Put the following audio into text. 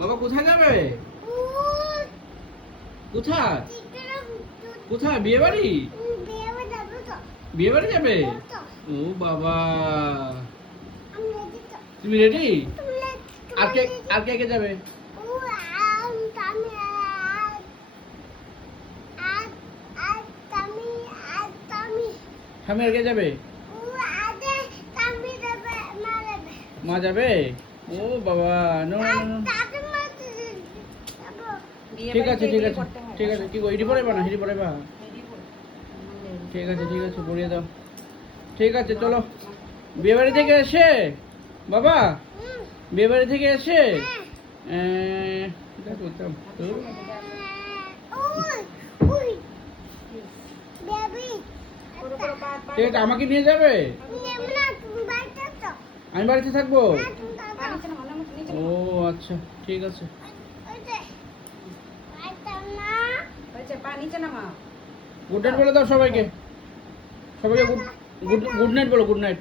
বাবা কোথায় যাবে? কোথায় কোথায়? বিয়ে বাড়ি? বিয়ে বাড়ি যাবে? ও বাবা, তুমি রেডি? আর কে কে যাবে? স্বামী আর কে যাবে? মা যাবে? ও বাবা, নো ঠিক আছে ঠিক আছে ঠিক আছে। কি গো, হিড়ি পড়াইবা না? হিড়ি পড়াইবা? ঠিক আছে ঠিক আছে, পড়িয়ে দাও। ঠিক আছে চলো। বিয়ে বাড়ি থেকে এসে বাবা, বিয়ে বাড়ি থেকে এসে এটা করতাম তো। ঠিক আছে, আমাকে নিয়ে যাবে? আমি বাড়িতে থাকবো? ও আচ্ছা ঠিক আছে। গুড নাইট বলে দাও সবাইকে। সবাইকে গুড নাইট বলো, গুড নাইট।